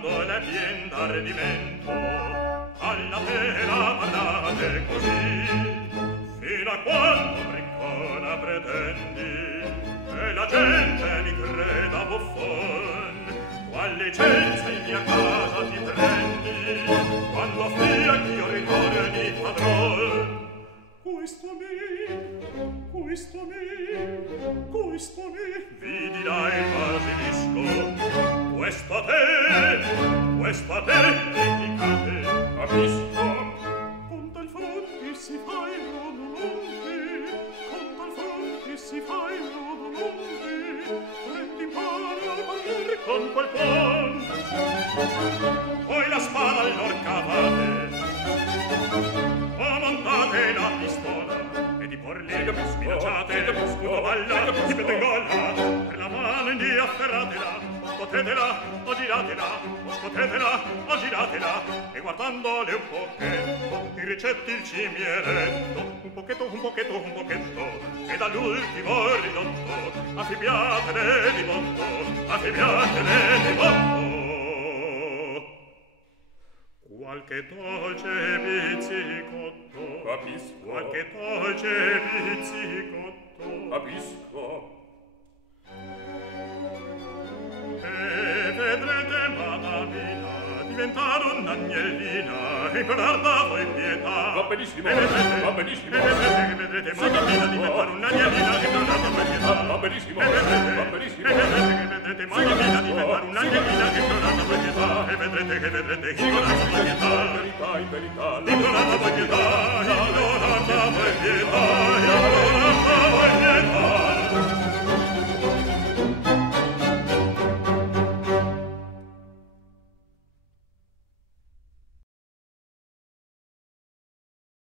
quando le pien d'ardimento alla tela parlate così, fino a quando briccona pretendi e la gente mi creda buffon. Qual licenza in mia casa ti prendi quando fia ch'io ritorni padron? Questo mi, vidi là il basilisco, questo a te, indicate, capisco. Con tal fronte si fa il rodolonte, con tal fronte si fa il rodolonte, prendi imparo a parlare con quel pon. Poi la spada allor cavate, o montate la pistola, e di porli minacciate, scudo balla, di petengola, per la mano in dia afferratela, o scotetela, o giratela, o scotetela, o giratela, e guardandole un pochetto, ti ricetti il cimieretto, un pochetto, e dall'ultimo ridotto, affibbiatele di botto, qualche dolce pizzicotto, capisco, qualche dolce pizzicotto, capisco. E vedrete, madamina, diventare un'agnellina e implorare da voi pietà. Va benissimo, va benissimo. E vedrete, madamina, diventare un'agnellina e implorare da voi pietà. Va benissimo, va benissimo. E vedrete, madamina, diventare un'agnellina e implorare da voi pietà. E vedrete, implorare da voi pietà. In verità, implorare da voi pietà, implorare da voi pietà, implorare